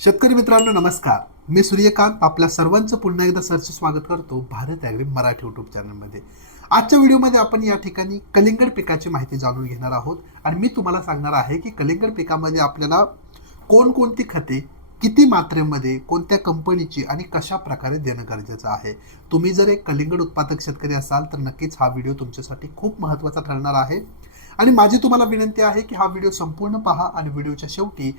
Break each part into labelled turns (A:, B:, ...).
A: शेतकरी मित्रांनो नमस्कार. मी सूर्यकांत आपल्या सर्वांचं पुन्हा एकदा सरचं स्वागत करतो भारत ॲग्री मराठी यूट्यूब चॅनलमध्ये आजच्या व्हिडिओमध्ये आपण या ठिकाणी कलिंगड पिकाची माहिती जाणून घेणार आहोत आणि मी तुम्हाला सांगणार आहे की कलिंगड पिकामध्ये आपल्याला कोणकोणती खते किती मात्रेमध्ये कोणत्या कंपनीची आणि कशा प्रकारे देणं गरजेचं आहे. तुम्ही जर एक कलिंगड उत्पादक शेतकरी असाल तर नक्कीच हा व्हिडिओ तुमच्यासाठी खूप महत्त्वाचा ठरणार आहे. आणि माझी तुम्हाला विनंती आहे की हा व्हिडिओ संपूर्ण पहा आणि व्हिडिओच्या शेवटी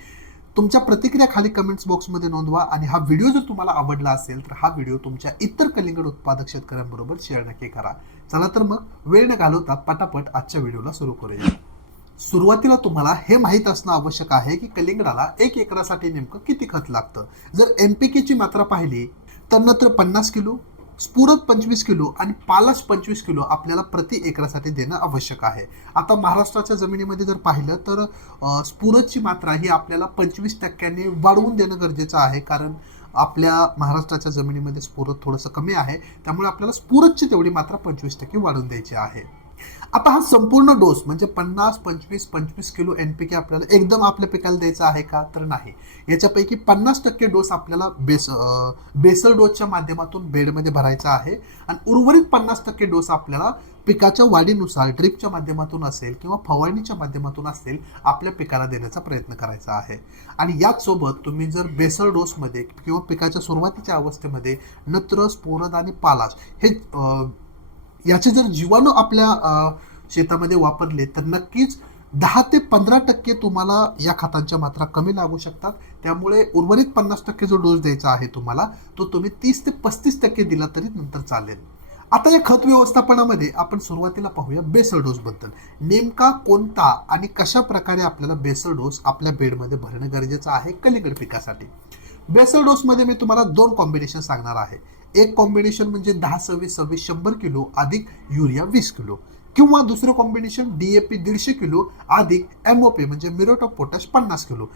A: तुमच्या प्रतिक्रिया खाली कमेंट्स बॉक्समध्ये नोंदवा आणि हा व्हिडिओ जर तुम्हाला आवडला असेल तर हा व्हिडिओ तुमच्या इतर कलिंगड उत्पादक शेतकऱ्यांबरोबर शेअर नक्की करा. चला तर मग वेळ न घालवता पटापट आजच्या व्हिडिओला सुरू करूया. सुरुवातीला तुम्हाला हे माहीत असणं आवश्यक आहे की कलिंगडाला एक एकरासाठी नेमकं किती खत लागतं? जर एम पी केची मात्रा पाहिली तर नंतर पन्नास किलो स्फुरद पंचवीस किलो आणि पालस पंचवीस किलो आपल्याला प्रति एकरासाठी देणं आवश्यक आहे. आता महाराष्ट्राच्या जमिनीमध्ये जर पाहिलं तर स्फुरदची मात्रा ही आपल्याला पंचवीस टक्क्यांनी वाढवून देणं गरजेचं आहे. कारण आपल्या महाराष्ट्राच्या जमिनीमध्ये स्फुरद थोडंसं कमी आहे. त्यामुळे आपल्याला स्फुरदची तेवढी मात्रा पंचवीस टक्के वाढवून द्यायची आहे. आता हा संपूर्ण डोस म्हणजे पन्नास पंचवीस पंचवीस किलो एन पी के आपल्याला एकदम आपल्या पिकाला द्यायचा आहे का तर नाही. याच्यापैकी पन्नास टक्के डोस आपल्याला बेस बेसल डोसच्या माध्यमातून बेडमध्ये भरायचा आहे. आणि उर्वरित पन्नास टक्के डोस आपल्याला पिकाच्या वाढीनुसार ड्रिपच्या माध्यमातून असेल किंवा फवारणीच्या माध्यमातून असेल आपल्या पिकाला देण्याचा प्रयत्न करायचा आहे. आणि याचसोबत तुम्ही जर बेसल डोसमध्ये किंवा पिकाच्या सुरुवातीच्या अवस्थेमध्ये नत्र स्फोरद आणि पालाश हे याचे जर जीवाणू आपल्या शेतामध्ये वापरले तर नक्कीच दहा ते पंधरा टक्के तुम्हाला या खतांच्या मात्रा कमी लागू शकतात. त्यामुळे उर्वरित पन्नास टक्के जो डोस द्यायचा आहे तुम्हाला तो तुम्ही तीस ते पस्तीस टक्के दिला तरी नंतर चालेल. आता या खत व्यवस्थापनामध्ये आपण सुरुवातीला पाहूया बेसल डोसबद्दल. नेमका कोणता आणि कशा प्रकारे आपल्याला बेसल डोस आपल्या बेडमध्ये भरणं गरजेचं आहे कलिंगड पिकासाठी. बेसल डोसमध्ये मी तुम्हाला दोन कॉम्बिनेशन सांगणार आहे. एक कॉम्बिनेशन म्हणजे दहा सव्वीस सव्वीस शंभर किलो अधिक युरिया वीस किलो. किंवा दुसरं कॉम्बिनेशन डी ए पी दीडशे किलो अधिक एम ओ पी म्हणजे मिरोट ऑफ पोटॅश पन्नास किलो.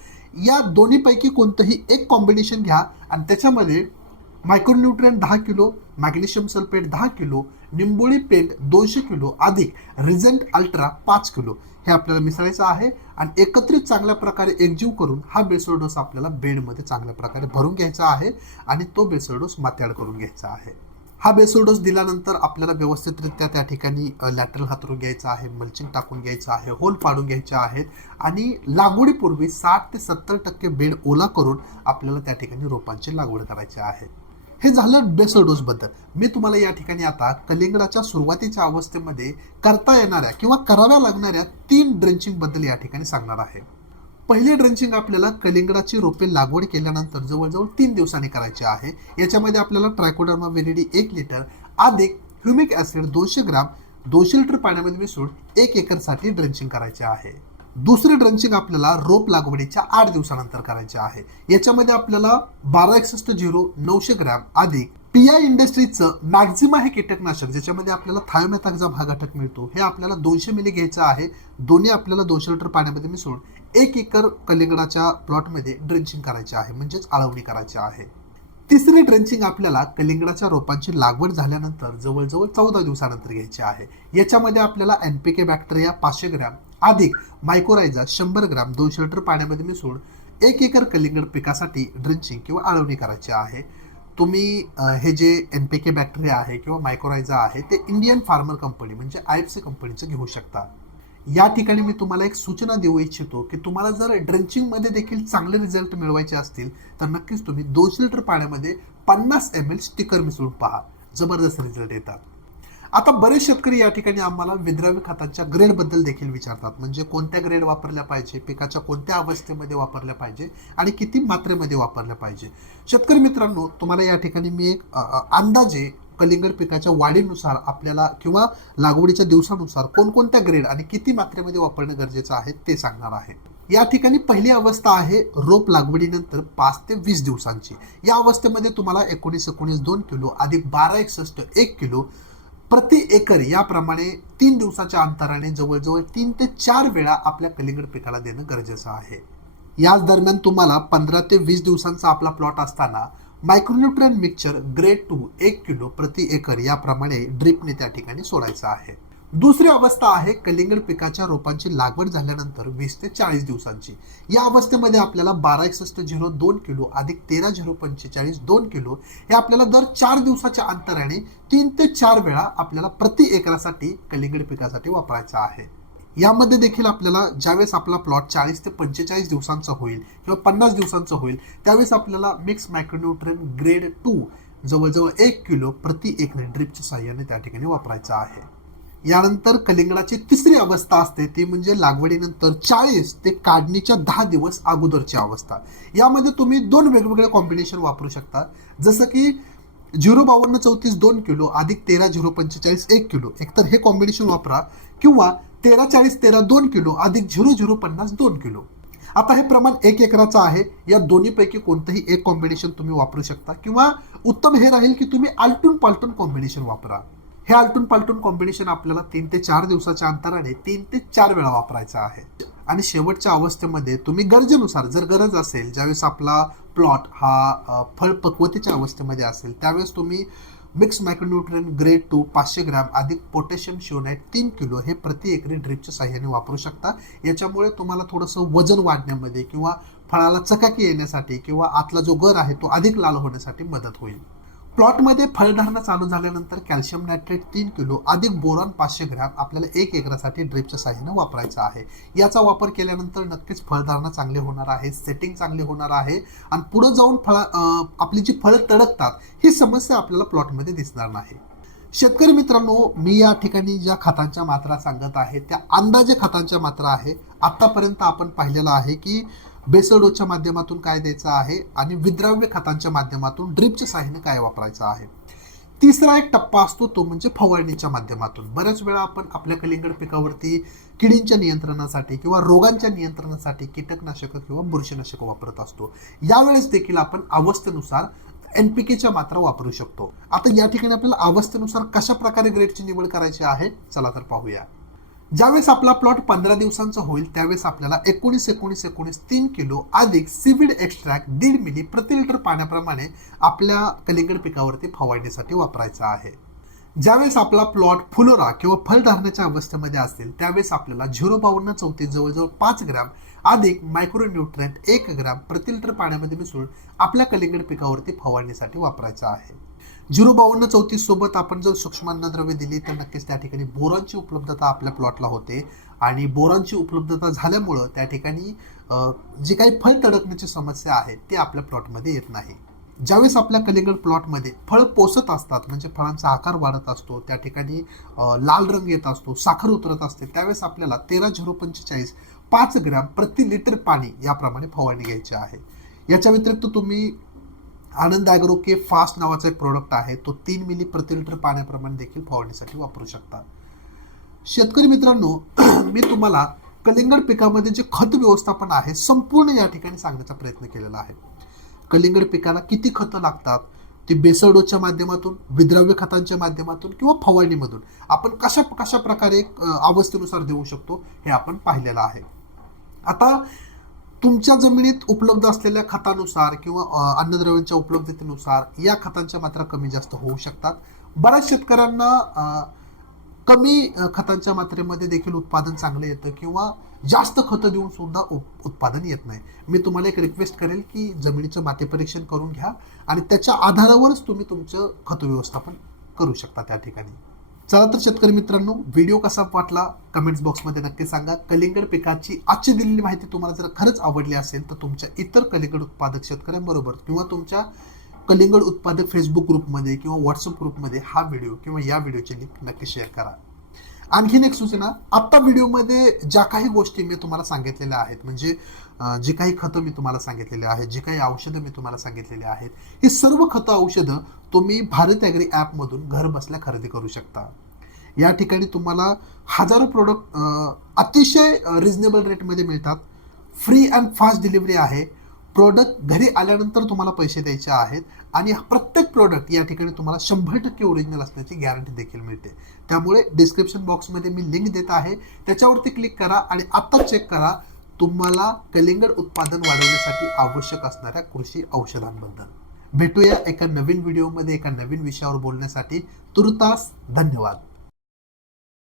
A: या दोन्हीपैकी कोणतंही एक कॉम्बिनेशन घ्या आणि त्याच्यामध्ये मायक्रोन्यूट्रियन दहा किलो मॅग्नेशियम सल्फेट दहा किलो निंबोळी पेठ दोनशे किलो अधिक रिझंट अल्ट्रा पाच किलो. हे आपल्याला मिसळायचं आहे आणि एकत्रित चांगल्या प्रकारे एकजीव करून हा बेसोडोस आपल्याला बेडमध्ये चांगल्या प्रकारे भरून घ्यायचा आहे आणि तो बेसोडोस मात्याड करून घ्यायचा आहे. हा बेसोडोस दिल्यानंतर आपल्याला व्यवस्थितरित्या त्या ठिकाणी लॅटरल हातरून घ्यायचं आहे मल्चिंग टाकून घ्यायचं आहे होल पाडून घ्यायचे आहेत आणि लागवडीपूर्वी साठ ते सत्तर टक्के बेड ओला करून आपल्याला त्या ठिकाणी रोपांची लागवड करायची आहे. हे झालं बेसल मी तुम्हाला या ठिकाणी आता कलिंगडाच्या सुरुवातीच्या अवस्थेमध्ये करता येणाऱ्या किंवा कराव्या लागणाऱ्या तीन ड्रेंचिंगबद्दल या ठिकाणी सांगणार आहे. पहिली ड्रेंचिंग आपल्याला कलिंगडाची रोपे लागवड केल्यानंतर जवळजवळ तीन दिवसांनी करायची आहे. याच्यामध्ये आपल्याला ट्रायकोडर्मा वेरिडी एक लिटर अधिक ह्युमिक ॲसिड दोनशे ग्राम दोनशे लिटर पाण्यामध्ये मिसळून एक एकरसाठी ड्रेंचिंग करायचे आहे. दुसरी ड्रंचिंग आपल्याला रोप लागवडीच्या आठ दिवसानंतर करायचे आहे. याच्यामध्ये आपल्याला बारा एकसष्ट झिरो नऊशे ग्रॅम अधिक पीआय इंडस्ट्रीजचं मॅक्झिमा हे कीटकनाशक ज्याच्यामध्ये आपल्याला थायोमॅथाक्झा भाग घटक मिळतो हे आपल्याला दोनशे मिली घ्यायचं आहे. दोन्ही आपल्याला दोनशे लिटर पाण्यामध्ये मिसळून एक एकर कलिंगडाच्या प्लॉटमध्ये ड्रेंचिंग करायची आहे म्हणजेच आळवणी करायची आहे. तिसरी ड्रेंचिंग आपल्याला कलिंगडाच्या रोपांची लागवड झाल्यानंतर जवळजवळ चौदा दिवसानंतर घ्यायची आहे. याच्यामध्ये आपल्याला एन पी के बॅक्टेरिया पाचशे ग्रॅम अधिक मायकोरायझा शंभर ग्राम दोनशे लिटर पाण्यामध्ये मिसळून एक एकर कलिंगड पिकासाठी ड्रिंचिंग किंवा आळवणी करायची आहे. तुम्ही हे जे एन पी के बॅक्टेरिया आहे किंवा मायक्रोरायझा आहे ते इंडियन फार्मर कंपनी म्हणजे आय एफ सी कंपनीचं घेऊ शकता. या ठिकाणी मी तुम्हाला एक सूचना देऊ इच्छितो की तुम्हाला जर ड्रेंचिंगमध्ये देखील चांगले रिझल्ट मिळवायचे असतील तर नक्कीच तुम्ही दोनशे लिटर पाण्यामध्ये पन्नास एम एल स्टिकर मिसळून पहा. जबरदस्त रिझल्ट येतात. आता बरेच शेतकरी या ठिकाणी आम्हाला विद्राव्य खतांच्या ग्रेडबद्दल देखील विचारतात. म्हणजे कोणत्या ग्रेड वापरल्या पाहिजे? पिकाच्या कोणत्या अवस्थेमध्ये वापरल्या पाहिजे? आणि किती मात्रेमध्ये वापरल्या पाहिजे? शेतकरी मित्रांनो तुम्हाला या ठिकाणी मी एक अंदाजे कलिंगड पिकाच्या वाढीनुसार आपल्याला किंवा लागवडीच्या दिवसानुसार कोणकोणत्या ग्रेड आणि किती मात्रेमध्ये वापरणं गरजेचं आहे ते सांगणार आहे. या ठिकाणी पहिली अवस्था आहे रोप लागवडीनंतर पाच ते वीस दिवसांची. या अवस्थेमध्ये तुम्हाला एकोणीस एकोणीस दोन किलो अधिक बारा एकसष्ट एक किलो प्रति एकर याप्रमाणे तीन दिवसाच्या अंतराने जवळजवळ तीन ते चार वेळा आपल्या कलिंगड पिकाला देणं गरजेचं आहे. याच दरम्यान तुम्हाला पंधरा ते वीस दिवसांचा आपला प्लॉट असताना मायक्रोन्युट्रियन मिक्सचर ग्रेड टू एक किलो प्रति एकर याप्रमाणे ड्रिपने त्या ठिकाणी सोडायचं आहे. दुसरी अवस्था आहे कलिंगड पिकाच्या रोपांची लागवड झाल्यानंतर वीस ते चाळीस दिवसांची. या अवस्थेमध्ये आपल्याला बारा एकसष्ट झिरो दोन किलो अधिक तेरा झिरो पंचेचाळीस दोन किलो हे आपल्याला दर चार दिवसाच्या अंतराने तीन ते चार वेळा आपल्याला प्रति एकरासाठी कलिंगड पिकासाठी वापरायचा आहे. यामध्ये देखील आपल्याला ज्यावेळेस आपला प्लॉट चाळीस ते पंचेचाळीस दिवसांचा होईल किंवा पन्नास दिवसांचा होईल त्यावेळेस आपल्याला मिक्स मायक्रोन्यूट्रन ग्रेड टू जवळजवळ एक किलो प्रति एकर ड्रिपच्या साह्याने त्या ठिकाणी वापरायचा आहे. यानंतर कलिंगडाची तिसरी अवस्था असते ती म्हणजे लागवडीनंतर चाळीस ते काढणीच्या दहा दिवस अगोदरची अवस्था. यामध्ये तुम्ही दोन वेगवेगळे कॉम्बिनेशन वापरू शकता. जसं की झिरो बावन्न चौतीस दोन किलो अधिक तेरा झिरो पंचेचाळीस एक किलो. एकतर हे कॉम्बिनेशन वापरा किंवा तेरा चाळीस तेरा दोन किलो अधिक झिरो झिरो पन्नास दोन किलो. आता हे प्रमाण एक एकराचं आहे. या दोन्हीपैकी कोणतंही एक कॉम्बिनेशन तुम्ही वापरू शकता. किंवा उत्तम हे राहील की तुम्ही आलटून पालटून कॉम्बिनेशन वापरा. हे आलटून पालटून कॉम्बिनेशन आपल्याला तीन ते चार दिवसाच्या अंतराने तीन ते चार वेळा वापरायचं आहे. आणि शेवटच्या अवस्थेमध्ये तुम्ही गरजेनुसार जर गरज असेल ज्यावेळेस आपला प्लॉट हा फळ पक्वतेच्या अवस्थेमध्ये असेल त्यावेळेस तुम्ही मिक्स मायक्रोन्यूट्रियन ग्रेड टू पाचशे ग्रॅम अधिक पोटॅशियम शिवनाईट तीन किलो हे प्रति एकरी ड्रिपच्या साह्याने वापरू शकता. याच्यामुळे तुम्हाला थोडंसं वजन वाढण्यामध्ये किंवा फळाला चकाकी येण्यासाठी किंवा आतला जो गर आहे तो अधिक लाल होण्यासाठी मदत होईल. प्लॉटमध्ये फळधारणा चालू झाल्यानंतर कॅल्शियम नायट्रेट तीन किलो अधिक बोरॉन पाचशे ग्रॅम आपल्याला एक एकरासाठी ड्रिपच्या साह्यानं वापरायचा आहे. याचा वापर केल्यानंतर नक्कीच फळधारणा चांगली होणार आहे सेटिंग चांगली होणार आहे आणि पुढे जाऊन फळ आपली जी फळं तडकतात ही समस्या आपल्याला प्लॉटमध्ये दिसणार नाही. शेतकरी मित्रांनो मी या ठिकाणी ज्या खतांच्या मात्रा सांगत आहे त्या अंदाजे खतांच्या मात्रा आहे. आत्तापर्यंत आपण पाहिलेलं आहे की बेसडोच्या माध्यमातून काय द्यायचं आहे आणि विद्राव्य खतांच्या माध्यमातून ड्रिपच्या साह्याने काय वापरायचं आहे? तिसरा एक टप्पा असतो तो म्हणजे फवारणीच्या माध्यमातून. बऱ्याच वेळा आपण आपल्या कलिंगड पिकावरती किडींच्या नियंत्रणासाठी किंवा रोगांच्या नियंत्रणासाठी कीटकनाशक किंवा बुरशीनाशक वापरत असतो. यावेळेस देखील आपण अवस्थेनुसार एनपीकेच्या मात्रा वापरू शकतो. आता या ठिकाणी आपल्याला अवस्थेनुसार कशा प्रकारे ग्रेडची निवड करायची आहे? चला तर पाहूया. ज्यावेळेस आपला प्लॉट पंधरा दिवसांचा होईल त्यावेळेस आपल्याला एकोणीस एकोणीस एकोणीस तीन किलो अधिक सिविड एक्स्ट्रॅक्ट दीड मिली प्रति लिटर पाण्याप्रमाणे आपल्या कलिंगड पिकावरती फवारणीसाठी वापरायचा आहे. ज्यावेळेस आपला प्लॉट फुलोरा किंवा फलधारणाच्या अवस्थेमध्ये असेल त्यावेळेस आपल्याला झिरो बावन्न चौतीस जवळजवळ पाच ग्रॅम अधिक मायक्रोन्यूट्रेंट एक ग्रॅम प्रति लिटर पाण्यामध्ये मिसळून आपल्या कलिंगड पिकावरती फवारणीसाठी वापरायचा आहे. झिरो बावन्न चौतीस सोबत आपण जर सूक्ष्म अन्नद्रव्य दिली तर नक्कीच त्या ठिकाणी बोरांची उपलब्धता आपल्या प्लॉटला होते. आणि बोरांची उपलब्धता झाल्यामुळं त्या ठिकाणी जे जी काही फळ तडकण्याची समस्या आहे ती आपल्या प्लॉटमध्ये येत नाही. ज्यावेळेस आपल्या कलिंगड प्लॉटमध्ये फळं पोसत असतात म्हणजे फळांचा आकार वाढत असतो त्या ठिकाणी लाल रंग येत असतो साखर उतरत असते त्यावेळेस आपल्याला तेरा झिरो पंचेचाळीस पाच ग्रॅम प्रति लिटर पाणी याप्रमाणे फवारणी घ्यायची आहे. याच्या व्यतिरिक्त तुम्ही आनंद ॲग्रो के फास्ट नावाचा एक प्रोडक्ट आहे. तो तीन मिली प्रति लिटर पाण्याप्रमाणे देखील फवारणीसाठी वापरू शकता शेतकरी मित्रांनो मी तुम्हाला कलिंगड पिकामध्ये जे खत व्यवस्थापन आहे संपूर्ण या ठिकाणी सांगण्याचा प्रयत्न केलेला आहे. कलिंगड पिकाला किती खतं लागतात? ती बेसडोच्या माध्यमातून विद्राव्य खतांच्या माध्यमातून किंवा फवारणीमधून आपण कशा कशा प्रकारे अवस्थेनुसार देऊ शकतो हे आपण पाहिलेलं आहे. आता तुमच्या जमिनीत उपलब्ध असलेल्या खतानुसार किंवा अन्नद्रव्यांच्या उपलब्धतेनुसार या खतांच्या मात्रा कमी जास्त होऊ शकतात. बऱ्याच शेतकऱ्यांना कमी खतांच्या मात्रेमध्ये देखील उत्पादन चांगलं येतं किंवा जास्त खतं देऊन सुद्धा उप- उत्पादन येत नाही. मी तुम्हाला एक रिक्वेस्ट करेल की जमिनीचं माती परीक्षण करून घ्या आणि त्याच्या आधारावरच तुम्ही तुमचं खत व्यवस्थापन करू शकता त्या ठिकाणी. चला तर शेतकरी मित्रांनो व्हिडिओ कसा वाटला कमेंट्स बॉक्समध्ये नक्की सांगा. कलिंगड पिकाची आजची दिलेली माहिती तुम्हाला जर खरंच आवडली असेल तर तुमच्या इतर कलिंगड उत्पादक शेतकऱ्यांबरोबर किंवा तुमच्या कलिंगड उत्पादक फेसबुक ग्रुपमध्ये किंवा व्हॉट्सअप ग्रुपमध्ये हा व्हिडिओ किंवा या व्हिडिओची लिंक नक्की शेअर करा. आणखीन एक सूचना आत्ता व्हिडिओमध्ये ज्या काही गोष्टी मी तुम्हाला सांगितलेल्या आहेत म्हणजे जी काही खतं मी तुम्हाला सांगितलेली आहेत जी काही औषधं मी तुम्हाला सांगितलेली आहेत ही सर्व खतं औषधं तुम्ही भारत ॲग्री ॲपमधून घर बसल्या खरेदी करू शकता. या ठिकाणी तुम्हाला हजारो प्रोडक्ट अतिशय रिझनेबल रेटमध्ये मिळतात. फ्री अँड फास्ट डिलिव्हरी आहे. प्रोडक्ट घरी आल्यानंतर तुम्हाला पैसे द्यायचे आहेत आणि प्रत्येक प्रोडक्ट या ठिकाणी तुम्हाला शंभर टक्के ओरिजिनल असण्याची गॅरंटी देखील मिळते. त्यामुळे डिस्क्रिप्शन बॉक्समध्ये मी लिंक देत आहे. त्याच्यावरती क्लिक करा आणि आत्ता चेक करा तुम्हाला कलिंगड उत्पादन वाढवण्यासाठी आवश्यक असणाऱ्या कृषी औषधांबद्दल. भेटूया एका नवीन व्हिडिओमध्ये एका नवीन विषयावर बोलण्यासाठी. तुर्तास धन्यवाद.